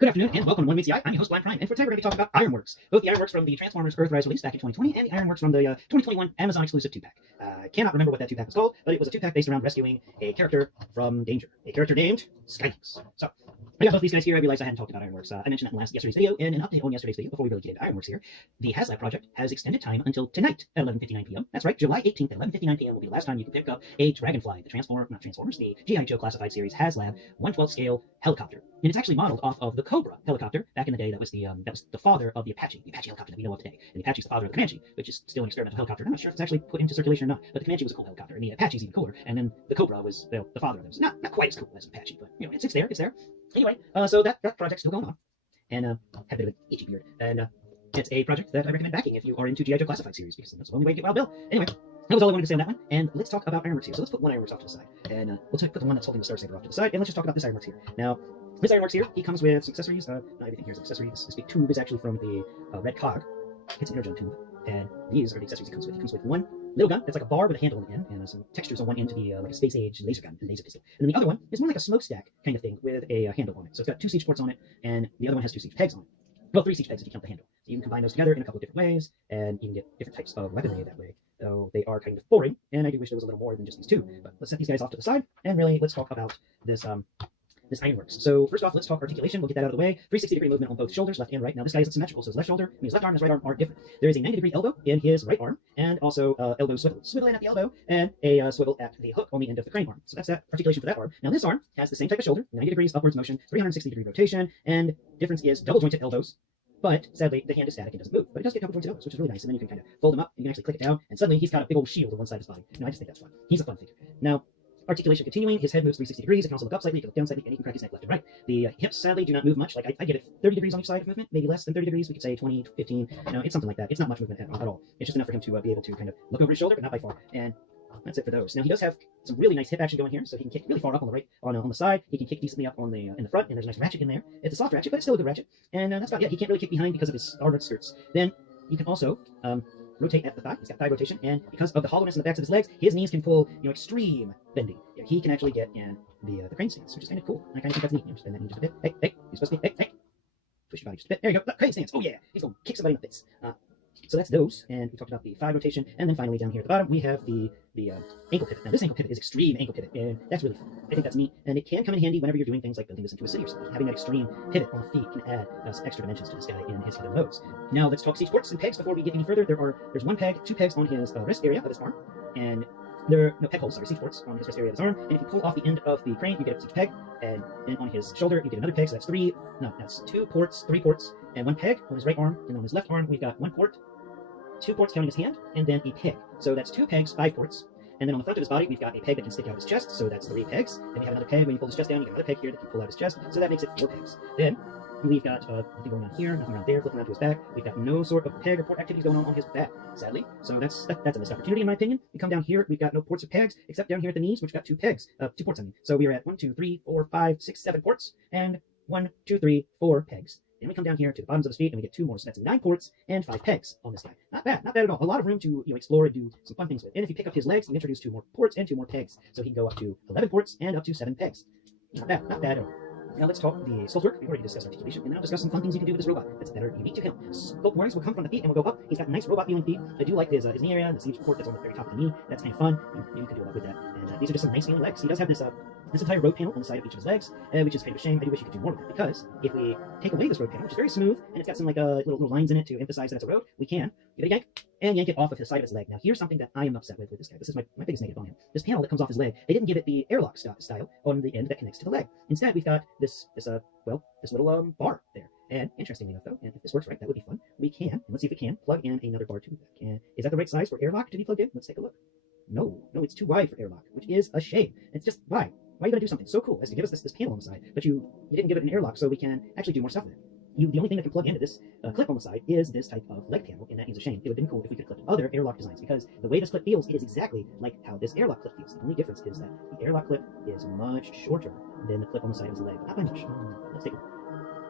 Good afternoon, and welcome to WfC. I'm your host, Blind Prime, and for today we're going to be talking about Ironworks. Both the Ironworks from the Transformers Earthrise release back in 2020, and the Ironworks from the 2021 Amazon exclusive 2-pack. I cannot remember what that 2-pack was called, but it was a 2-pack based around rescuing a character from danger. A character named Skylynx. So, I got both these guys here. I realized I hadn't talked about Ironworks. I mentioned that in yesterday's video, and an update on yesterday's video before we really get into Ironworks here. The HasLab project has extended time until tonight at 11:59 p.m. That's right, July 18th at 11:59 p.m. will be the last time you can pick up a Dragonfly, the the G.I. Joe classified series HasLab 1/12 scale helicopter. And it's actually modeled off of the Cobra helicopter. Back in the day, that was the father of the Apache helicopter that we know of today. And the Apache is the father of the Comanche, which is still an experimental helicopter. I'm not sure if it's actually put into circulation or not, but the Comanche was a cool helicopter, and the Apache's even cooler. And then the Cobra was, well, the father of those. Not quite as cool as Apache, but you know, it's there. Anyway, so that project's still going on, and have a bit of an itchy beard, and it's a project that I recommend backing if you are into G.I. Joe classified series, because that's the only way to get Wild Bill. Anyway, that was all I wanted to say on that one, and let's talk about Ironworks here. So let's put one Ironworks off to the side, and we'll put the one that's holding the Star Saber off to the side, and let's just talk about this Ironworks here. Now, this Ironworks here, he comes with some accessories. Not everything here is accessories. This big tube is actually from the red cog. It's an energon tube, and these are the accessories he comes with. He comes with one little gun that's like a bar with a handle on the end, and some textures on one end to be like a space age laser gun, laser pistol. And then the other one is more like a smokestack kind of thing with a handle on it. So it's got 2 siege ports on it, and the other one has 2 siege pegs on it. Well, 3 siege pegs if you count the handle. So you can combine those together in a couple of different ways, and you can get different types of weaponry that way. So they are kind of boring, and I do wish there was a little more than just these 2. But let's set these guys off to the side, and really let's talk about this this Ironworks. So first off, let's talk articulation. We'll get that out of the way. 360-degree movement on both shoulders, left and right. Now this guy isn't symmetrical, so his left shoulder, his left arm and his right arm are different. There is a 90-degree elbow in his right arm, and also elbow swivel in at the elbow, and a swivel at the hook on the end of the crane arm. So that's that articulation for that arm. Now this arm has the same type of shoulder, 90 degrees upwards motion, 360-degree rotation, and difference is double jointed elbows. But sadly, the hand is static and doesn't move. But it does get double jointed elbows, which is really nice. And then you can kind of fold them up, and you can actually click it down, and suddenly he's got a big old shield on one side of his body. No, I just think that's fun. He's a fun figure. Now, articulation continuing, his head moves 360 degrees. It can also look up slightly, it can look down slightly, and he can crack his neck left and right. The hips, sadly, do not move much. Like I get it 30 degrees on each side of movement, maybe less than 30 degrees. We could say 20, 15. You know, it's something like that. It's not much movement at all. It's just enough for him to be able to kind of look over his shoulder, but not by far. And that's it for those. Now he does have some really nice hip action going here, so he can kick really far up on the right, on the side. He can kick decently up on the in the front, and there's a nice ratchet in there. It's a soft ratchet, but it's still a good ratchet. And that's about it. He can't really kick behind because of his armored skirts. Then you can also rotate at the thigh. He's got thigh rotation, and because of the hollowness in the backs of his legs, his knees can pull, you know, extreme bending. Yeah, he can actually get in the crane stance, which is kind of cool. I kind of think that's neat. You know, just bend that knee just a bit. Hey, you're supposed to be. Hey, twist your body just a bit. There you go. Look, crane stance. Oh yeah, he's gonna kick somebody in the face. So that's those, and we talked about the thigh rotation, and then finally down here at the bottom we have the ankle pivot. Now this ankle pivot is extreme ankle pivot, and that's really fun. I think that's neat, and it can come in handy whenever you're doing things like building this into a city or something. Having that extreme pivot on the feet can add some extra dimensions to this guy in his other modes. Now let's talk siege ports and pegs before we get any further. There's 1 peg, 2 pegs on his wrist area of his arm, and there are no peg holes, siege ports on his wrist area of his arm, and if you pull off the end of the crane, you get a siege peg, and then on his shoulder, you get another peg, so that's 2 ports, 3 ports, and 1 peg on his right arm, and on his left arm, we've got 1 port, 2 ports counting his hand, and then a peg. So that's 2 pegs, 5 ports. And then on the front of his body, we've got a peg that can stick out of his chest, so that's 3 pegs. Then we have another peg when you fold his chest down, you get another peg here that you pull out his chest, so that makes it 4 pegs. Then we've got nothing going on here, nothing around there, flipping around to his back. We've got no sort of peg or port activities going on his back, sadly. So that's a missed opportunity in my opinion. We come down here, we've got no ports or pegs, except down here at the knees, which got 2 pegs, 2 ports I mean. So we are at 1, 2, 3, 4, 5, 6, 7 ports, and 1, 2, 3, 4 pegs. Then we come down here to the bottoms of his feet, and we get 2 more, so that's 9 ports and 5 pegs on this guy. Not bad at all. A lot of room to explore and do some fun things with. And if you pick up his legs, you introduce 2 more ports and 2 more pegs, so he can go up to 11 ports and up to 7 pegs. Not bad at all. Now let's talk the sculpt work. We've already discussed articulation, and now discuss some fun things you can do with this robot that's better unique to him. Sculpt wise will come from the feet and will go up. He's got nice robot feeling feet. I do like his knee area, the siege port that's on the very top of the knee. That's kind of fun. You can do a lot with that. And these are just some nice feeling legs. He does have this entire road panel on the side of each of his legs, which is kind of a shame. I do wish you could do more with it, because if we take away this road panel, which is very smooth, and it's got some like little lines in it to emphasize that it's a road, we can give it a yank and yank it off of the side of his leg. Now here's something that I am upset with this guy. This is my biggest negative on him. This panel that comes off his leg, they didn't give it the airlock style on the end that connects to the leg. Instead, we've got this little bar there. And interestingly enough, though, and if this works right, that would be fun. We can, and let's see if we can, plug in another bar to the back. And is that the right size for airlock to be plugged in? Let's take a look. No, it's too wide for airlock, which is a shame. It's just, why? Why are you going to do something so cool as to give us this panel on the side, but you didn't give it an airlock so we can actually do more stuff with it? The only thing that can plug into this clip on the side is this type of leg panel, and that is a shame. It would have been cool if we could clip other airlock designs, because the way this clip feels, it is exactly like how this airlock clip feels. The only difference is that the airlock clip is much shorter than the clip on the side of his leg, but not by much. Let's take a look.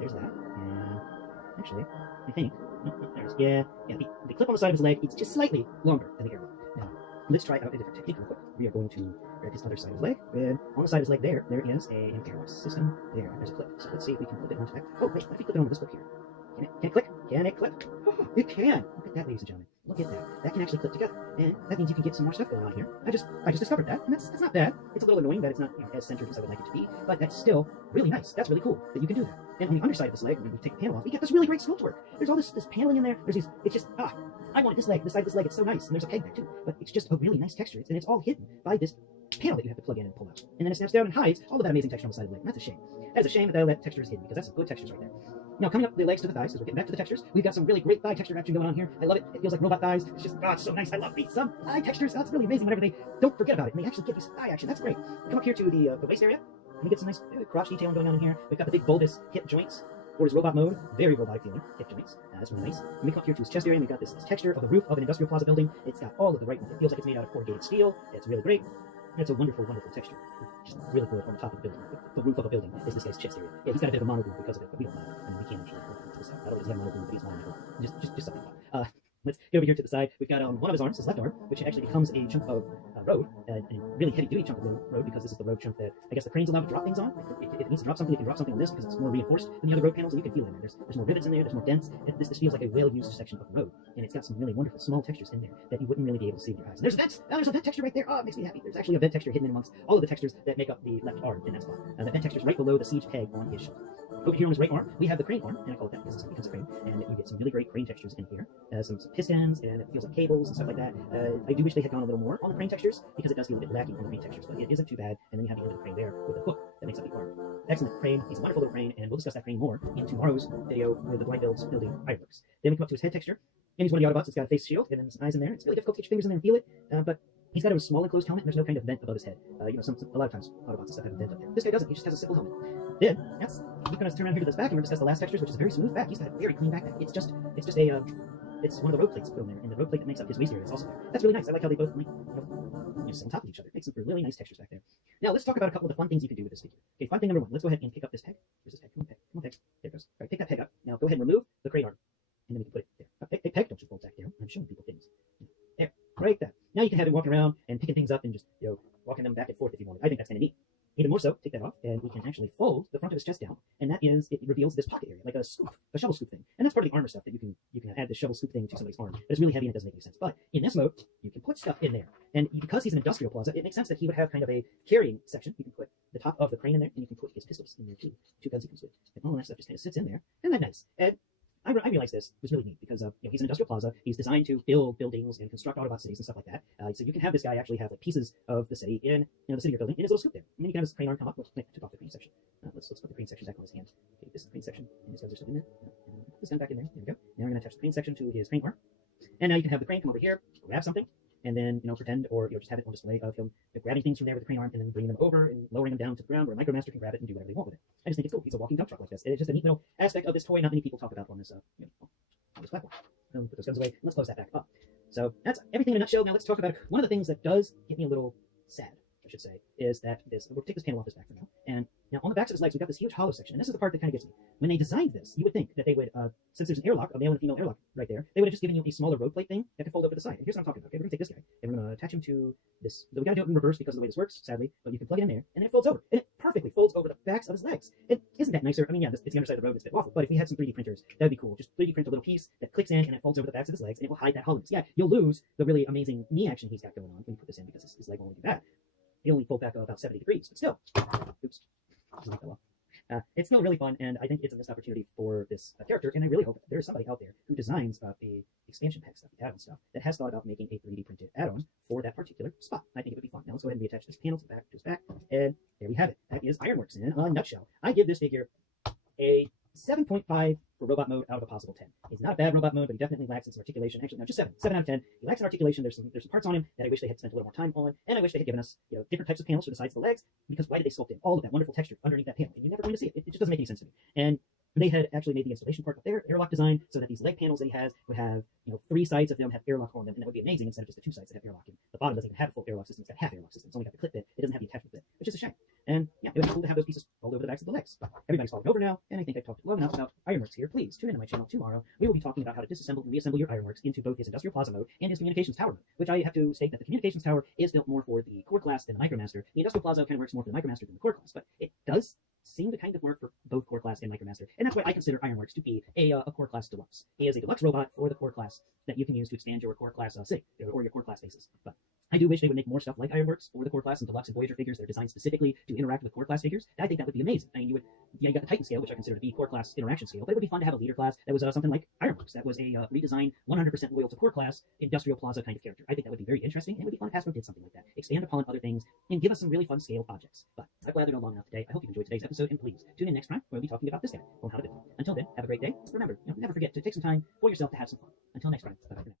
There's that, and actually, I think, the clip on the side of his leg is just slightly longer than the airlock. Now, let's try out a different technique real quick. we are going to grab his other side of his leg, and on the side of his leg there is a airlock system. There's a clip. So let's see if we can flip it onto that. Oh, wait, what if we flip it onto this clip here? Can it click? Can it click? Oh, it can! Look at that, ladies and gentlemen. Look at that. That can actually clip together. And that means you can get some more stuff going on here. I just discovered that, and that's not bad. It's a little annoying that it's not as centered as I would like it to be, but that's still really nice. That's really cool that you can do that. And on the underside of this leg, when we take the panel off, we get this really great sculpt work. There's all this paneling in there. There's these, it's just, I wanted this leg, the side of this leg, it's so nice. And there's a peg there too. But it's just a really nice texture. And it's all hidden by this panel that you have to plug in and pull out. And then it snaps down and hides all of that amazing texture on the side of the leg. And that's a shame. That is a shame that all that texture is hidden, because that's some good textures right there. Now, coming up the legs to the thighs, as we're getting back to the textures, we've got some really great thigh texture action going on here. I love it. It feels like robot thighs. It's just, it's so nice. I love these thigh textures. It's really amazing whenever they don't forget about it and they actually get these thigh action. That's great. Come up here to the waist area, and we get some nice crotch detailing going on in here. We've got the big bulbous hip joints for his robot mode. Very robotic feeling hip joints. That's really nice. And we come up here to his chest area, and we've got this texture of the roof of an industrial plaza building. It's got all of the right ones. It feels like it's made out of corrugated steel. It's really great. It's a wonderful, wonderful texture. Just really good on the top of the building. The roof of a building is this guy's chest area. Yeah, he's got a bit of monoboom because of it, but we don't mind. I mean, we can't actually work to this side. I don't know if he's got monoboom, but he's monoboom. Just something fun. Let's get over here to the side. We've got one of his arms, his left arm, which actually becomes a chunk of road, a really heavy-duty chunk of road, because this is the road chunk that I guess the crane's allowed to drop things on. If it needs to drop something, it can drop something on this because it's more reinforced than the other road panels, and you can feel it in there. There's more rivets in there, there's more dents. This feels like a well-used section of road, and it's got some really wonderful small textures in there that you wouldn't really be able to see with your eyes. And there's vents! There's a vent texture right there! Oh, it makes me happy. There's actually a vent texture hidden in amongst all of the textures that make up the left arm, and that's fun. The vent texture is right below the siege peg on his shoulder. Over here on his right arm, we have the crane arm, and I call it that because it becomes a crane, and you get some really great crane textures in here. Some pistons, and it feels like cables and stuff like that. I do wish they had gone a little more on the crane textures, because it does feel a bit lacking on the crane textures, but it isn't too bad. And then you have the end of the crane there with a hook that makes up the arm. Excellent crane. He's a wonderful little crane, and we'll discuss that crane more in tomorrow's video with the blind builds building Ironworks. Then we come up to his head texture, and he's one of the Autobots. It's got a face shield and then some eyes in there. It's really difficult to get your fingers in there and feel it, but he's got a small enclosed helmet, and there's no kind of vent above his head. A lot of times Autobots and stuff have a vent up there. This guy doesn't. He just has a simple helmet. Then we're going to turn around here to this back, and we're going to discuss the last textures, which is a very smooth back. He's got a very clean backpack. It's one of the road plates put on there, and the road plate that makes up his waist area is also there. That's really nice. I like how they both sit on top of each other. Makes them for really nice textures back there. Now let's talk about a couple of the fun things you can do with this figure. Okay, fun thing number one. Let's go ahead and pick up this peg. Where's this peg? Come on, peg. Come on, peg. There it goes. All right, pick that peg up. Now go ahead and remove the crane arm, and then we can put it there. Hey, peg, don't you fold back there. I'm showing people things. There, right there. Now you can have him walking around and picking things up and just walking them back and forth if you want. I think that's kind of neat. Even more so, take that off, and we can actually fold the front of his chest down, and that is, it reveals this pocket area, like a shovel scoop thing. And that's part of the armor stuff, that you can add this shovel scoop thing to somebody's arm. But it's really heavy and it doesn't make any sense. But in this mode, you can put stuff in there. And because he's an industrial plaza, it makes sense that he would have kind of a carrying section. You can put the top of the crane in there, and you can put his pistols in there too. 2 guns he comes with. And all that stuff just kind of sits in there. And that's nice. And I realized this was really neat because he's an industrial plaza. He's designed to build buildings and construct Autobot cities and stuff like that. So you can have this guy actually have like pieces of the city in the city you're building in his little scoop there. And then you can have his crane arm come up. Took off the crane section. Let's put the crane section back on his hand. Okay, this is the crane section, and his guns are still in there. And put this gun back in there. There we go. Now we're going to attach the crane section to his crane arm. And now you can have the crane come over here, grab something, and then pretend, or just have it on display of him grabbing things from there with the crane arm and then bringing them over and lowering them down to the ground where a Micromaster can grab it and do whatever they want with it. I just think it's cool. He's a walking dump truck like this. It's just a neat little aspect of this toy not many people talk about on this on this platform. Put those guns away. Let's close that back up. So that's everything in a nutshell. Now let's talk about one of the things that does get me a little sad, I should say, is that we'll take this panel off his back for now. And now on the backs of his legs, we've got this huge hollow section. And this is the part that kind of gets me. When they designed this, you would think that they would, since there's an airlock, a male and female airlock right there, they would have just given you a smaller road plate thing that could fold over the side. And here's what I'm talking about. Okay, we're going to take this guy, and we're going to attach him to this. We got to do it in reverse because of the way this works, sadly, but you can plug it in there, and it folds over. And it perfectly folds over the backs of his legs. And isn't that nicer? I mean, yeah, it's the underside of the road, it's a bit awful, but if we had some 3D printers, that would be cool. Just 3D print a little piece that clicks in, and it folds over the backs of his legs, and it will hide that hollowness. Yeah, you'll lose the really amazing knee action he's got going on when you put this in, because his leg won't only do that. He only fold back about 70 degrees, but still. Oops. It's still really fun, and I think it's a missed opportunity for this character, and I really hope there is somebody out there who designs a expansion pack stuff, the add-on stuff, that has thought about making a 3D printed add-on for that particular spot. I think it would be fun. Now let's go ahead and reattach this panel to his back, and there we have it. That is Ironworks in a nutshell. I give this figure a 7.5 for robot mode out of a possible 10. He's not a bad robot mode, but he definitely lacks in some articulation. Actually, no, just 7. 7 out of 10. He lacks in articulation. There's some parts on him that I wish they had spent a little more time on, and I wish they had given us different types of panels for the sides of the legs, because why did they sculpt in all of that wonderful texture underneath that panel? And you're never going to see it. It just doesn't make any sense to me. And they had actually made the installation part of their airlock design so that these leg panels that he has would have 3 sides of them have airlock on them, and that would be amazing instead of just the 2 sides that have airlock. And the bottom doesn't even have a full airlock system. It's got half airlock system. It's only got the clip bit. It doesn't have the attachment bit, which is a shame. And yeah, it would be cool to have those pieces rolled over the backs of the legs. But everybody's falling over now, and I think I've talked long enough about Ironworks here. Please tune into my channel tomorrow. We will be talking about how to disassemble and reassemble your Ironworks into both his Industrial Plaza mode and his Communications Tower mode, which I have to state that the Communications Tower is built more for the Core class than the Micromaster. The Industrial Plaza kind of works more for the Micromaster than the Core class, but it does seem to kind of work for both Core class and Micromaster, and that's why I consider Ironworks to be a Core class deluxe. He is a deluxe robot for the Core class that you can use to expand your Core class city, or your Core class bases. But I do wish they would make more stuff like Ironworks for the Core class and Deluxe and Voyager figures that are designed specifically to interact with Core class figures. I think that would be amazing. I mean, you got the Titan scale, which I consider to be Core class interaction scale, but it would be fun to have a leader class that was something like Ironworks, that was a redesigned, 100% loyal to Core class, Industrial Plaza kind of character. I think that would be very interesting, and it would be fun if Hasbro did something like that. Expand upon other things, and give us some really fun scale objects. But I've blathered on long enough today. I hope you enjoyed today's episode, and please tune in next time where we'll be talking about this guy, or how to build. Until then, have a great day. Remember, never forget to take some time for yourself to have some fun. Until next time, bye-bye for now.